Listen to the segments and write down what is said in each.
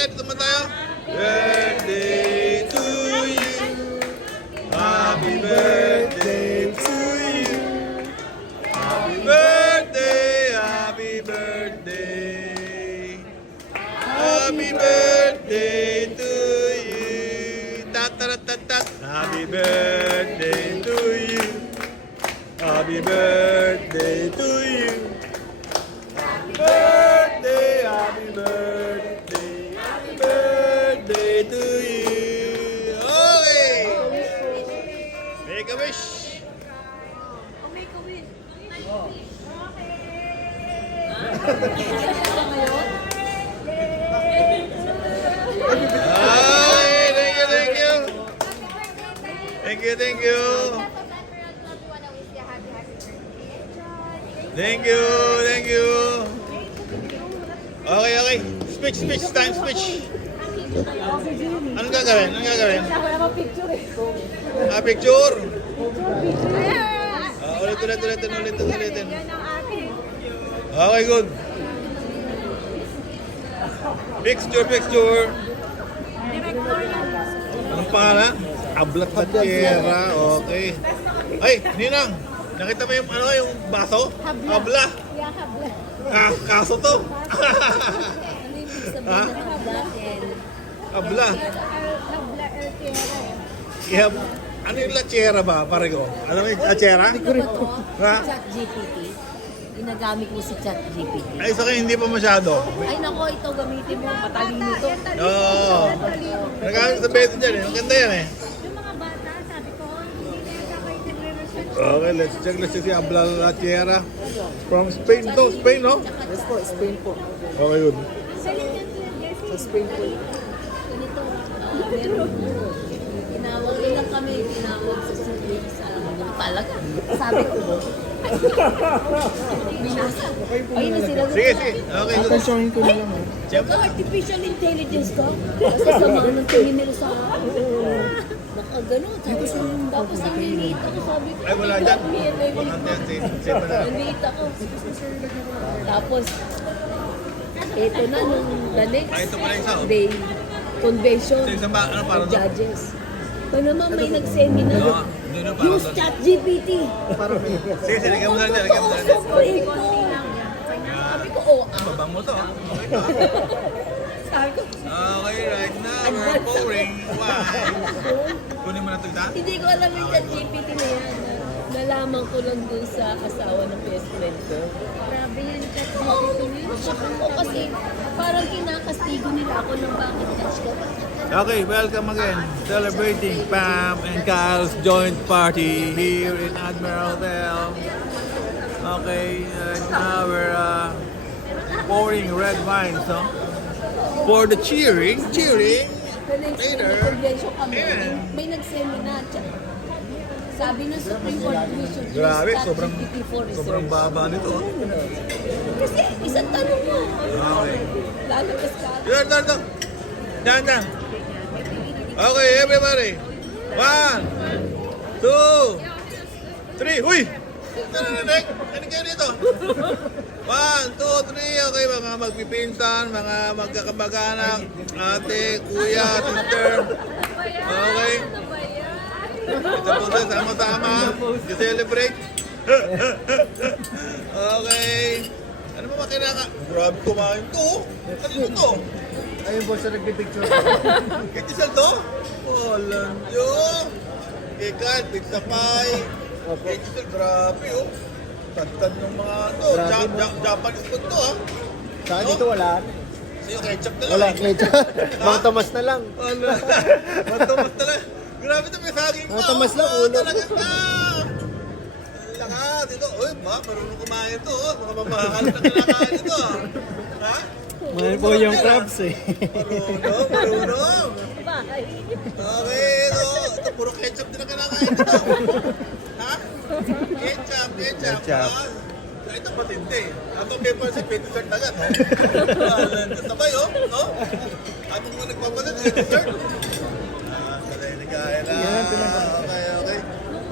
teka, dito naman tayo. Birthday to you. Happy birthday to you. Happy birthday, happy birthday. Happy birthday to you. Tat. Happy birthday to you. Happy birthday to you. Happy birthday, happy birthday. Happy birthday to you. Okay. Make a wish. Make a wish. Ay, thank you. Thank you. Thank you. Okay. Speech time, speech. Anong gagawin? Picture? Ulitin. Okay, good. Picture. Anong pangalan? Ablat na tiyera. Okay. Ay, Ninang. Nakita mo yung yung baso? Habla. Yeah, habla. Kaso to. Ano yung sabihin Ha? ng habla? Habla. Habla Ertiera. Yeah. Ano yung lachera ba, pare ko? Ano yung lachera? Ha? Chat GPT. Ginagamit mo si Chat GPT. Ay, sa akin hindi pa masyado. Ay nako, ito gamitin mo. Matalino to. Oo. Nagamit sa beto dyan eh. Maganda yan eh. Yung mga bata, sabi ko, hindi na yan kakaitin research. Okay, let's check si Abla Lachera. From Spain to. Spain, no? Yes po, Spain po. Okay, good. Sa Spain po. Ganito, meron tinawag lang kami, tinawag sa survey sa talaga. Sabi ko, binasa. Ayun na sila. Sige. Okay, good. Atensyonin ko na lang. Siyempre. Artificial intelligence ka? Kasi sama ng tingin nila sa akin. Baka ganun. Tapos ang liliit ako, sabi ko. Ay, wala dyan. Bakante yan. Same na. Liliit ako. Tapos, eto na nung the next Ay, ito pala yung isa, oh. day, convention Sa isang ba, ano parang of judges. Pa naman may nag-seminar. Use Chat GPT. Sige, lagyan mo na dyan. Oo, sobrang ito. Sabi ko, Babang mo to. Okay to. Sabi ko, Okay, right now, we're pouring wine. Kunin mo na ito, ha? hindi ko alam yung Chat GPT na yan. Nalaman ko lang dun sa asawa ng best friend ko. Grabe yun, Chat GPT. Oo, shock ako kasi parang kinakastigo nila ako ng bakit judge ka. Okay, welcome again. Celebrating Pam and Kyle's joint party here in Admiral Hotel. Okay, and now we're pouring red wine, so for the cheering later. Convention kami. Ayan. May nag-seminar. Sabi ng Supreme Court we should use Grabe, Chat GPT for sobrang research. baba nito. Kasi isang tanong mo. Okay. Lalabas ka. Dito. Diyan. Okay, everybody. 1, 2, 3. Uy! Ano kayo dito? 1, 2, 3. Okay, mga magpipinsan, mga magkakamag-anak, ate, kuya, sister. Okay. Ito po sa sama-sama. I-celebrate. Okay. Ano ba makinaka? Grabe kumain to. Ano to? Ayun po siya nagpipicture. Kaya Giselle to? Walang yun. Ikan, pizza pie. Kaya Giselle, grabe oh. Tantad ng mga to. Grabe, no? Japanese food to ah. Saan dito wala? Sa'yo ketchup na lang. Wala, eh. medyo. Mga Tomas na lang. Wala. Matamas na lang. Grabe to, may saging pa. Matamas lang, oh. ulo. Talaga na. Lakas ito. Uy, marunong kumain to. Oh. Mga mamahal na kinakain ito ah. Ha? Mahal po yung crabs eh. Marunong. Bakit? Okay, ito puro ketchup din ang kinakain ito. Ha? Ketchup. Ketchup. Ah, ito patindi. Habang may pansin, may dessert agad. Sabay, oh. No? Habang mo nagpapalit, may dessert. Kalay na kaya na. Okay.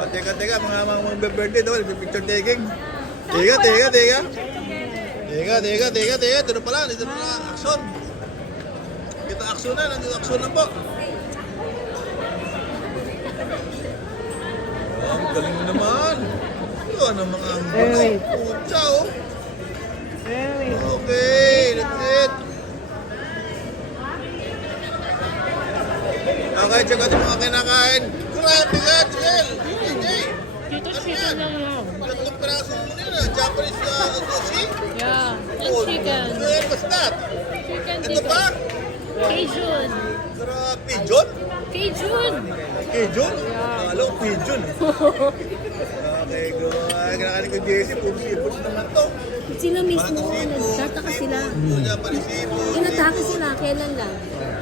Teka, mga birthday daw, picture taking. Teka. Dito na pala, action. Nag-aksyonan, nag-aksyonan po. Oh, ang galing naman. Yun ang mga bulo. Pucha, oh. Okay, that's it. Okay, check out yung mga kinakain. Grabe ka, Jill. Dito Ano chicken yan? lang yan. Tatlong piraso mo nila. Japanese sushi. Yeah, and chicken. Well, what's that? Chicken, Ito pa? Cajun. Grabe. Pigeon? Cajun! Pigeon? Akala ko pigeon. Okay, good. Kinakain ko JC. Puro seafoods naman to. Sila mismo, Mga seafood, nagtataka sila. seafood, Japanese seafood. Inatake sila, kailan lang?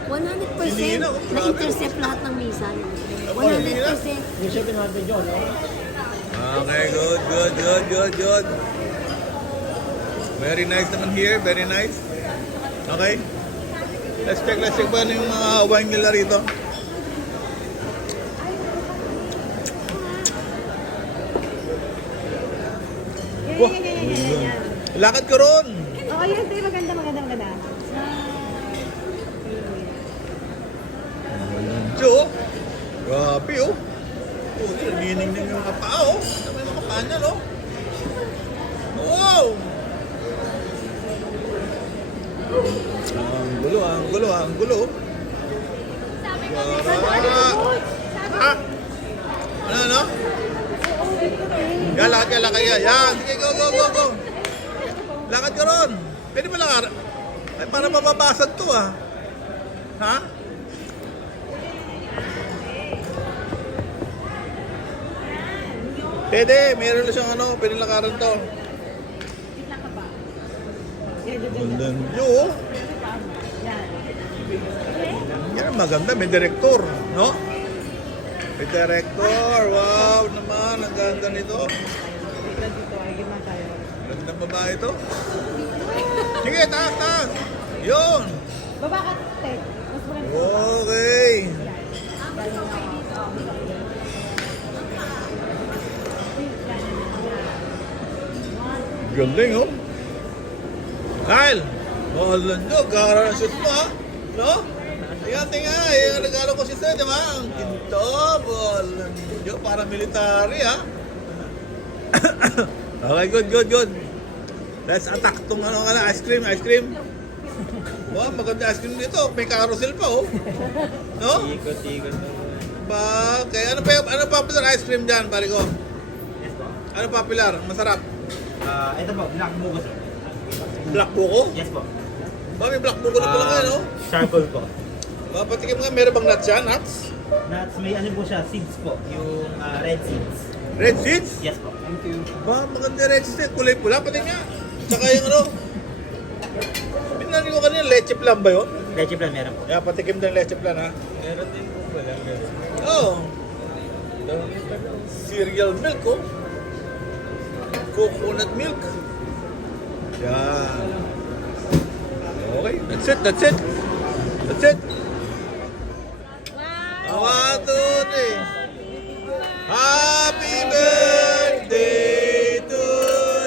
100% na-intercept lahat ng misan. 100%. Yung siya pinagod yun, no? Okay, good. Very nice naman here, very nice. Okay. Let's check pa ano yung mga wine nila rito. Wah, lakad ko ron. Oo, yun. Tayo maganda. Jo, grabe oh. Oh, nining-ning yung mga paa oh. May mga paa niya no. Wow! Ang gulo. Ah! Ano? Yan, lakad ka. Yan, sige, go. Lakad ka ron. Pwede ba lakad? Ay, para mababasag to ah. Ha? Pwede, meron na siyang ano, pwede lakaran to. Gandang view. Yan, maganda, may director, no? May director, wow naman, ang ganda nito. Gandang babae to. Sige, taas. Yun. Baba ka, Ted. Mas maganda. Okay. Galing, oh. Kyle! Mahalan nyo, gara ng shoot mo, ha? No? Tingnan. Yung regalo ko si Sir, di ba? Ang kinto, mahalan nyo. Para military, ha? Okay, good. Let's attack tong ano ka na, ice cream. Wow, maganda ice cream dito. May carousel pa, oh. No? Ikot. Ba, kaya ano popular ice cream dyan, pare ko? Yes po. Ano popular? Masarap? Ito po, black buko sir. Black buko? Yes po. Ba, may black buko na pala kayo, no? Charcoal po. Ba, patikim nga, meron bang nuts yan, nuts? Nuts, may ano po siya, seeds po. Yung red seeds. Red seeds? Yes po. Thank you. Ba, maganda red seeds. Kulay pula, pati nga. Tsaka yung ano. Pinali ko kanina, leche plan ba yun? Leche plan meron po. Yeah, patikim din leche plan, ha? Meron din po pala. Oo. Cereal milk, oh. Coconut milk. Yan. Okay, that's it. One, two, three. Happy birthday to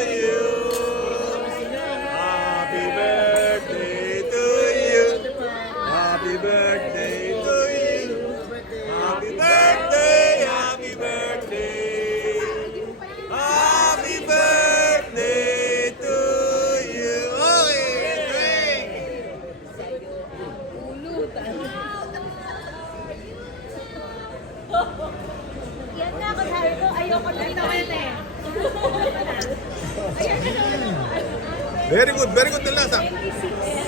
you. Happy birthday to you. Happy birthday to you. Happy birthday. Happy birthday to you. Okay, drink. Yan na ako, sabi ko, ayoko na ito. Very good na lasa. 26.